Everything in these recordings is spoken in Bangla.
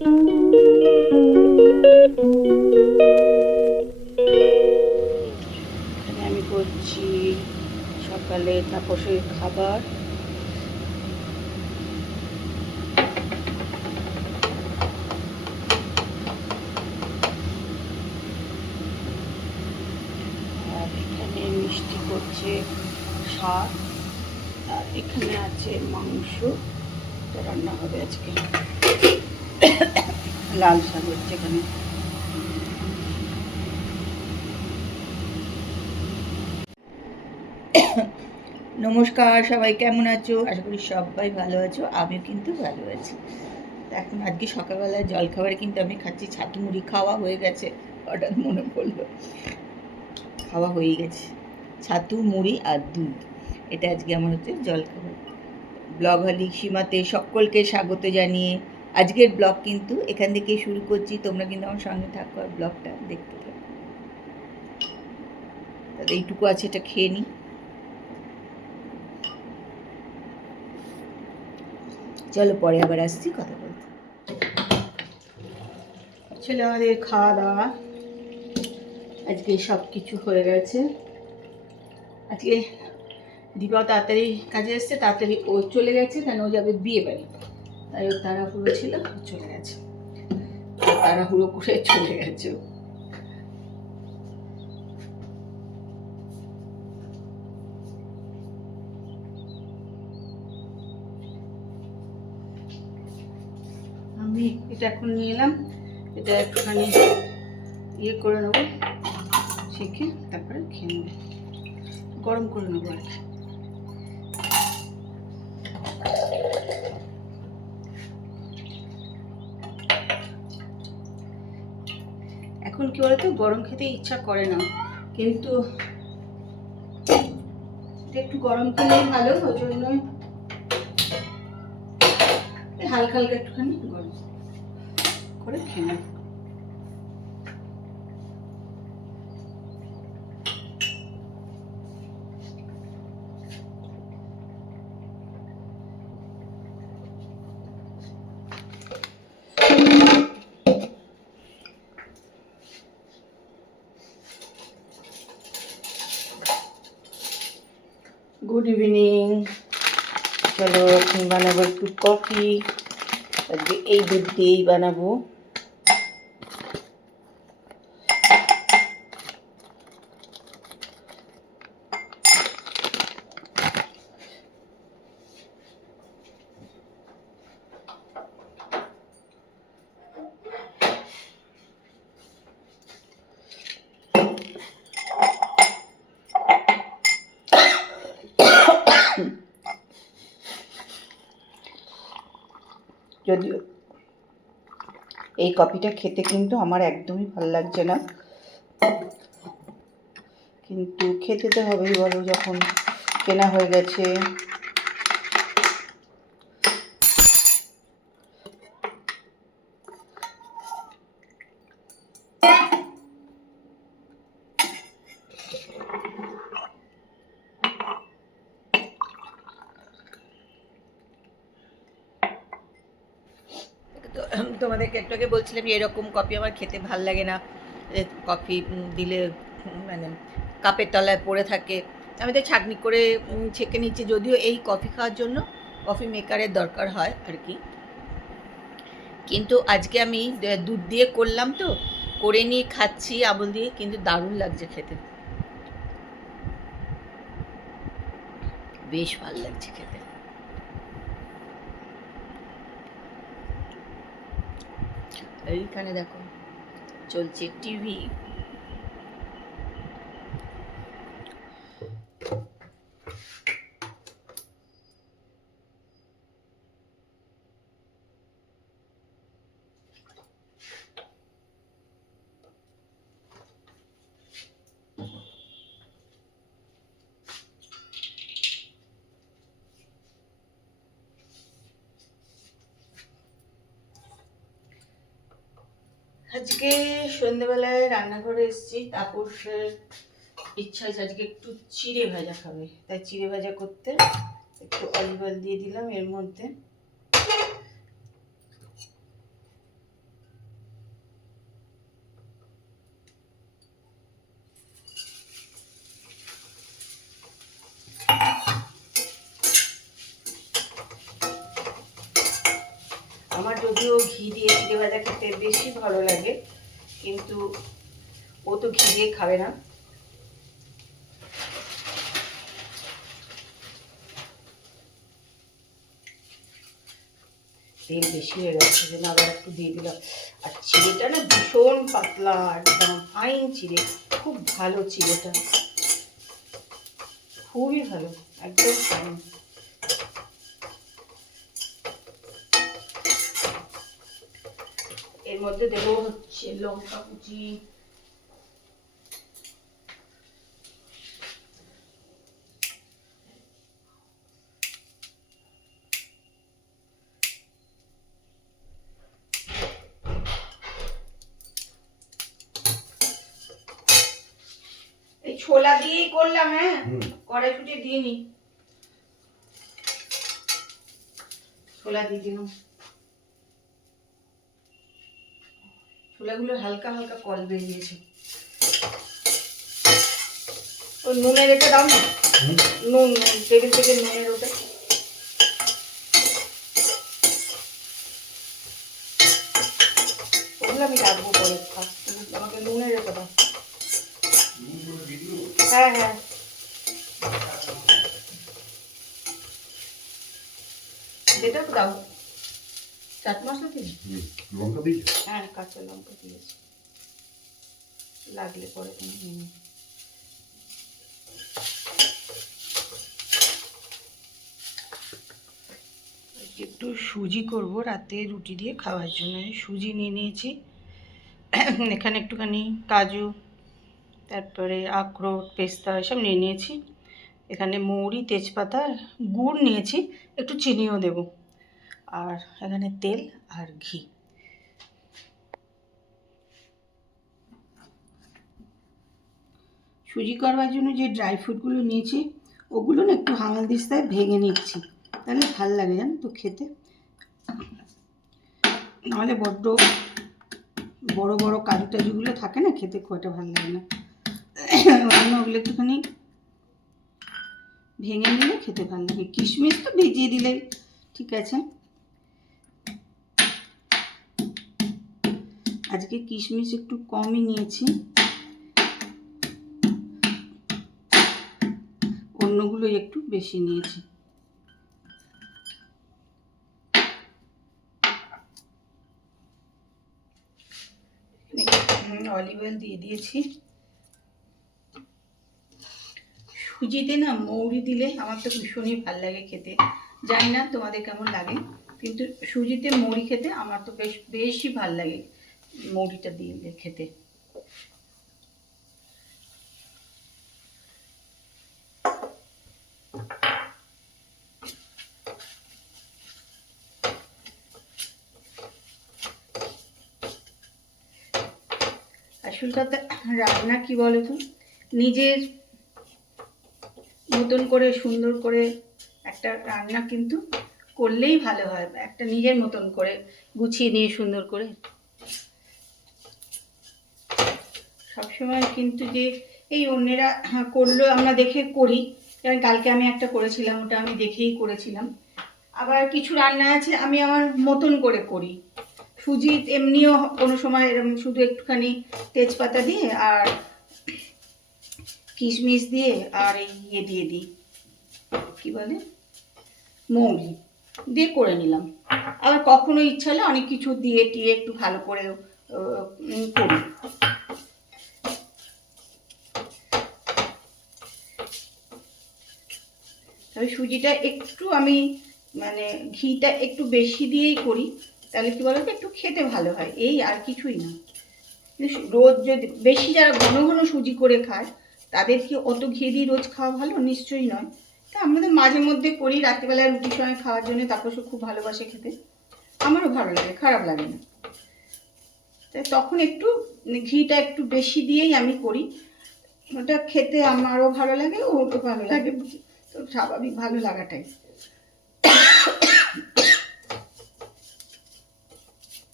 এখানে আমি করছি সকালে তাপসের খাবার। আর এখানে মিষ্টি করছে শাক, আর এখানে আছে মাংস, রান্না হবে আজকে। লাল শাক হচ্ছে এখানে। নমস্কার, সবাই কেমন আছো? আশা করি সবাই ভালো আছো, আমিও কিন্তু ভালো আছি। এখন আজকে সকালবেলায় জলখাবারে কিন্তু আমি খাচ্ছি ছাতু মুড়ি। খাওয়া হয়ে গেছে, হঠাৎ মনে পড়লো খাওয়া হয়ে গেছে। ছাতু মুড়ি আর দুধ, এটা আজকে আমার হচ্ছে জলখাবার। ব্লগ হলিক সীমাতে সকলকে স্বাগত জানিয়ে আজকের ব্লগ কিন্তু এখান থেকে শুরু করছি। তোমরা কিন্তু আমার সঙ্গে থাকো আর ব্লগটা দেখতে থাকো। তাহলে এইটুকু আছে, এটা খেয়ে নিই। চলো পরে আবার আসছি কথা বলতে। ছেলে আমাদের খাওয়া দাওয়া আজকে সব কিছু হয়ে গেছে। আজকে দীপাও তাড়াতাড়ি কাজে এসছে, তাড়াতাড়ি ও চলে গেছে, কেন ও যাবে বিয়ে বাড়ি, তাই ওর তাড়াহুড়ো ছিল, চলে গেছে। তাড়াহুড়ো করে চলে গেছে। আমি এটা এখন নিয়ে এলাম, এটা একটুখানি ইয়ে করে নেবো, শিখে তারপরে খেয়ে নেবো, গরম করে নেবো আর কি। এখন কি বলতো, গরম খেতে ইচ্ছা করে না, কিন্তু একটু গরম খেলেই ভালো, ওই জন্য হালকা হালকা একটুখানি গরম করে খেয়ে নেব। Good evening. চলো এখন বানাবো একটু কফি, আজকে এই দুধ দিয়েই বানাবো। যদিও এই কফিটা খেতে কিন্তু আমার একদমই ভালো লাগছে না, কিন্তু খেতে তো হবেই, বলো, যখন কেনা হয়ে গেছে। তো তোমাদেরকে একটু আগে বলছিলাম এরকম কফি আমার খেতে ভাল লাগে না, কফি দিলে মানে কাপের তলায় পড়ে থাকে। আমি তো ছাঁকনি করে ছেঁকে নিচ্ছি, যদিও এই কফি খাওয়ার জন্য কফি মেকারের দরকার হয় আর কি, কিন্তু আজকে আমি দুধ দিয়ে করলাম, তো করে নিয়ে খাচ্ছি আমুল দিয়ে, কিন্তু দারুণ লাগছে খেতে, বেশ ভালো লাগছে খেতে। এইখানে দেখো চলছে টিভি। আজকে সন্ধ্যেবেলায় রান্নাঘরে এসেছি, তাপসের ইচ্ছা হয়েছে আজকে একটু চিড়ে ভাজা খাবে, তাই চিড়ে ভাজা করতে একটু অলিভ অয়েল দিয়ে দিলাম এর মধ্যে। আমার যদিও ঘি দিয়ে চিড়ে ভাজা খেতে বেশি ভালো লাগে, কিন্তু ও তো ঘি দিয়ে খাবে না। তেল বেশি হয়ে গেছে, সেজন্য আবার একটু দিয়ে দিলাম। আর চিড়েটা না ভীষণ পাতলা, একদম ফাইন চিড়ে, খুব ভালো চিড়েটা, খুবই ভালো, একদম ফাইন। এর মধ্যে দেবো হচ্ছে লঙ্কা কুচি, এই ছোলা দিয়েই করলাম। হ্যাঁ, কড়াইশুঁটি দিইনি, ছোলা দিয়ে দিলাম। ছোলাগুলো হালকা হালকা কল বেরিয়েছে। ওই নুনের এটা দাও না, নুন টেবিল থেকে নুনের ওটা। ওগুলো আমি রাখবো পরে, আমাকে নুনের এটা দাও। হ্যাঁ হ্যাঁ, এটা দাও। চাট মশলা দিই, লঙ্কা দিই, হ্যাঁ কাঁচা লঙ্কা দিয়েছি, লাগলে পরে তুমি নিয়ে। একটু সুজি করব রাতে রুটি দিয়ে খাওয়ার জন্য। সুজি নিয়ে নিয়েছি, এখানে একটুখানি কাজু, তারপরে আখরোট, পেস্তা এসব নিয়ে নিয়েছি। এখানে মৌরি, তেজপাতা, গুড় নিয়েছি, একটু চিনিও দেব, আর এখানে তেল আর ঘি। সুজি করবার জন্য যে ড্রাই ফ্রুটগুলো নিয়েছি ওগুলো না একটু হামালদিস্তায় ভেঙে নিচ্ছি, তাহলে ভাল লাগে জানো তো খেতে, নাহলে বড্ড বড় বড় কাজু টাজুগুলো থাকে না, খেতে খুব একটা ভালো লাগে না। ওগুলো একটুখানি ভেঙে নিলে খেতে ভালো লাগে। কিশমিশ তো ভিজিয়ে দিলেই ঠিক আছে। আজকে কিশমিশ একটু কমই নিয়েছি, অন্যগুলো একটু বেশি নিয়েছি। অলিভ অয়েল দিয়ে দিয়েছি। সুজিতে না মৌরি দিলে আমার তো ভীষণই ভাল লাগে খেতে, জানি না তোমাদের কেমন লাগে, কিন্তু সুজিতে মৌরি খেতে আমার তো বেশি ভাল লাগে, মৌরিটা দিলে খেতে। আসল কথা রান্না কি বলো তো, নিজের মতন করে সুন্দর করে একটা রান্না কিন্তু করলেই ভালো হয়, একটা নিজের মতন করে গুছিয়ে নিয়ে সুন্দর করে। সবসময় কিন্তু যে এই অন্যেরা করলেও আমরা দেখে করি, যেমন কালকে আমি একটা করেছিলাম, ওটা আমি দেখেই করেছিলাম। আবার কিছু রান্না আছে আমি আমার মতন করে করি। সুজি এমনিও কোনো সময় এরকম শুধু একটুখানি তেজপাতা দিয়ে আর কিশমিশ দিয়ে আর এই ইয়ে দিয়ে দিই, কী বলে, মৌরি দিয়ে করে নিলাম। আবার কখনো ইচ্ছা হলে অনেক কিছু দিয়ে টিয়ে একটু ভালো করে করি। তবে সুজিটা একটু আমি মানে ঘিটা একটু বেশি দিয়েই করি, তাহলে কী বলতো একটু খেতে ভালো হয়, এই আর কিছুই না। রোজ যদি বেশি যারা ঘন ঘন সুজি করে খায় তাদের কি অত ঘি দিয়ে রোজ খাওয়া ভালো? নিশ্চয়ই নয়। তা আমাদের মাঝে মধ্যে করি, রাত্রিবেলায় রুটির সঙ্গে খাওয়ার জন্য, তারপর সে খুব ভালোবাসে খেতে, আমারও ভালো লাগে, খারাপ লাগে না। তাই তখন একটু ঘিটা একটু বেশি দিয়েই আমি করি, ওটা খেতে আমারও ভালো লাগে, ওরও ভালো লাগে, তো স্বাভাবিক ভালো লাগাটাই।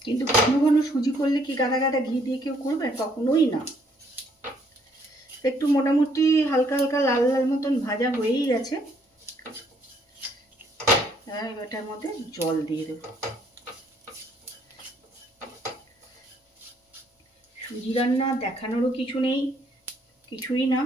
কিন্তু ঘন ঘন সুজি করলে কি গাদা গাদা ঘি দিয়ে কেউ করবে? কখনোই না। একটু মোটামুটি হালকা হালকা লাল লাল মতন ভাজা হয়েই গেছে, এটার মধ্যে জল দিয়ে দেব। সুজি রান্না দেখানোরও কিছু নেই, কিছুই না।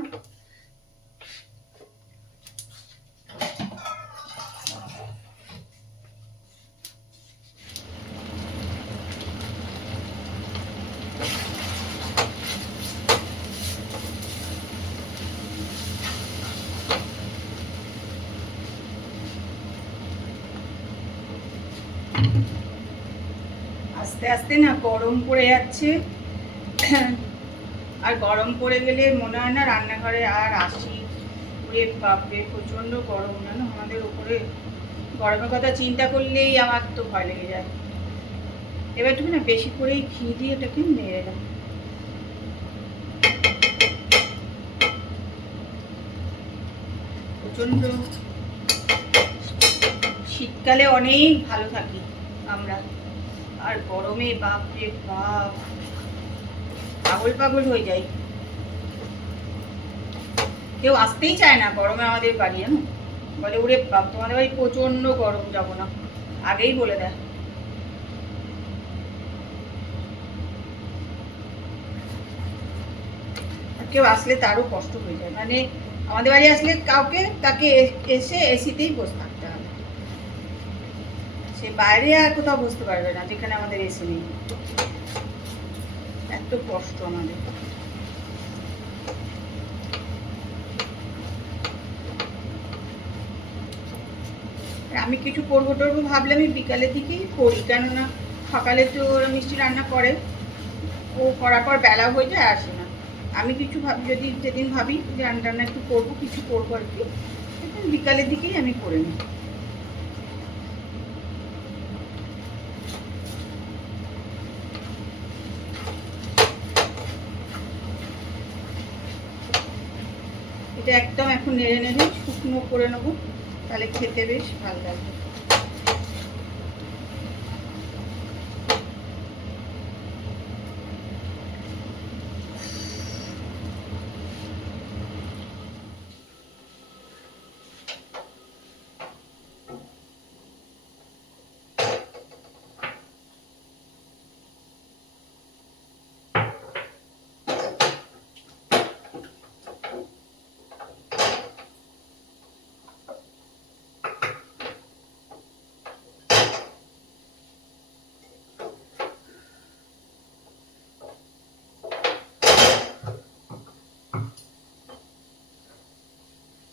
আস্তে আস্তে না গরম পড়ে যাচ্ছে, আর গরম পড়ে গেলে মনে হয় না রান্নাঘরে আর আসি। ওরে বাপরে প্রচণ্ড গরম, জানো আমাদের উপরে। গরমের কথা চিন্তা করলেই আমার তো ভয় লেগে যায়। এবার তুমি না বেশি করেই ঘি দিয়ে এটাকে নেড়ে দাও। প্রচণ্ড শীতকালে অনেক ভালো থাকি আমরা, আর গরমে বাপরে বাপ পাগল পাগল হয়ে যায়। কেউ আসতেই চায় না গরমে আমাদের বাড়ি, জানো, বলে ওরে বাপ তোমাদের বাড়ি প্রচণ্ড গরম, যাবো না, আগেই বলে দেয়। কেউ আসলে তারও কষ্ট হয়ে যায়, মানে আমাদের বাড়ি আসলে তাকে এসে এসিতেই বসে থাকতে হবে, সে বাইরে আর কোথাও বসতে পারবে না যেখানে আমাদের এসি নেই। এত কষ্ট আমাদের। আমি কিছু করবো টরবো ভাবলে আমি বিকালের দিকেই করি, কেননা সকালে তো মিষ্টি রান্না করে, ও করার পর বেলা হয়ে যায়, আসে না। আমি কিছু যদি যেদিন ভাবি যে রান্না টান্না একটু করবো, কিছু করবো আর কি, বিকালের দিকেই আমি করে নিই। এটা একদম এখন নেড়ে নেড়ে শুকনো করে নেবো, তাহলে খেতে বেশ ভালো লাগবে।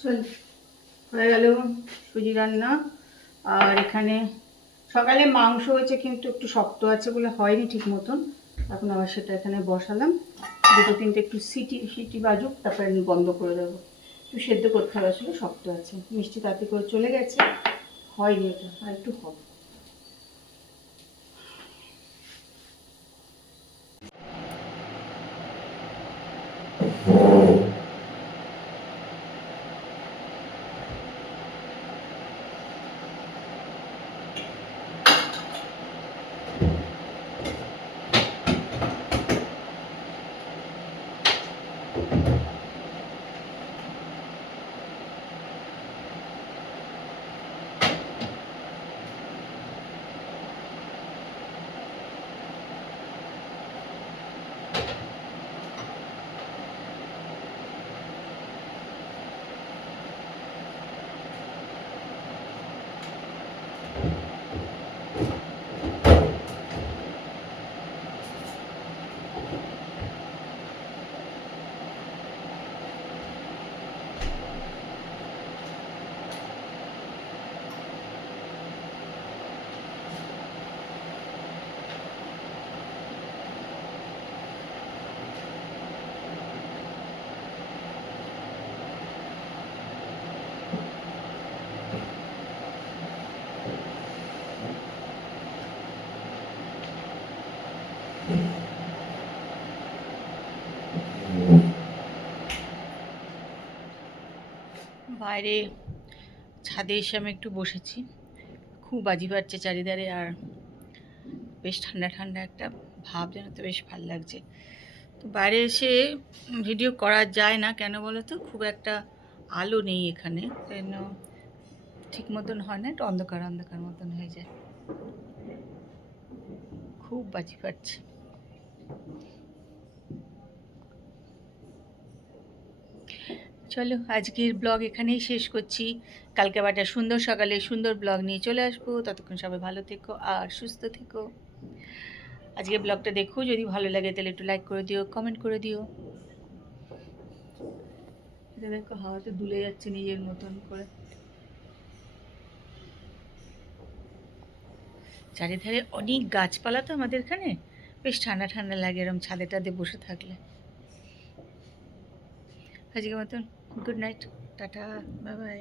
চল, হয়ে গেল সুজি রান্না। আর এখানে সকালে মাংস হয়েছে, কিন্তু একটু শক্ত আছে বলে হয়নি ঠিক মতন। এখন আবার সেটা এখানে বসালাম, দুটো তিনটে একটু সিটি বাজুক, তারপরে আমি বন্ধ করে দেবো। একটু সেদ্ধ করতে হবে, আসলে শক্ত আছে। মিষ্টি তাতে করে চলে গেছে, হয়নি এটা, আর একটু হবে। বাইরে ছাদে এসে আমি একটু বসেছি, খুব বাজি পাচ্ছে চারিধারে, আর বেশ ঠান্ডা ঠান্ডা একটা ভাব, যেন তো বেশ ভালো লাগছে। তো বাইরে এসে ভিডিও করা যায় না, কেন বলো তো, খুব একটা আলো নেই এখানে, যেন ঠিক মতন হয় না, একটু অন্ধকার অন্ধকার মতন হয়ে যায়। খুব বাজি পাচ্ছে। চলো আজকের ব্লগ এখানেই শেষ করছি। কালকে আবার একটা সুন্দর সকালে সুন্দর ব্লগ নিয়ে চলে আসবো। ততক্ষণ সবাই ভালো থেকো আর সুস্থ থেকো। আজকের ব্লগটা দেখো, যদি ভালো লাগে তাহলে একটু লাইক করে দিও, কমেন্ট করে দিও। এটা দেখো হাওয়াতে দুলে যাচ্ছে নিজের মতন করে। চারিধারে অনেক গাছপালা তো আমাদের এখানে, বেশ ঠান্ডা ঠান্ডা লাগে এরকম ছাদে টাদে বসে থাকলে। আজকের মতন good night, tata, bye bye.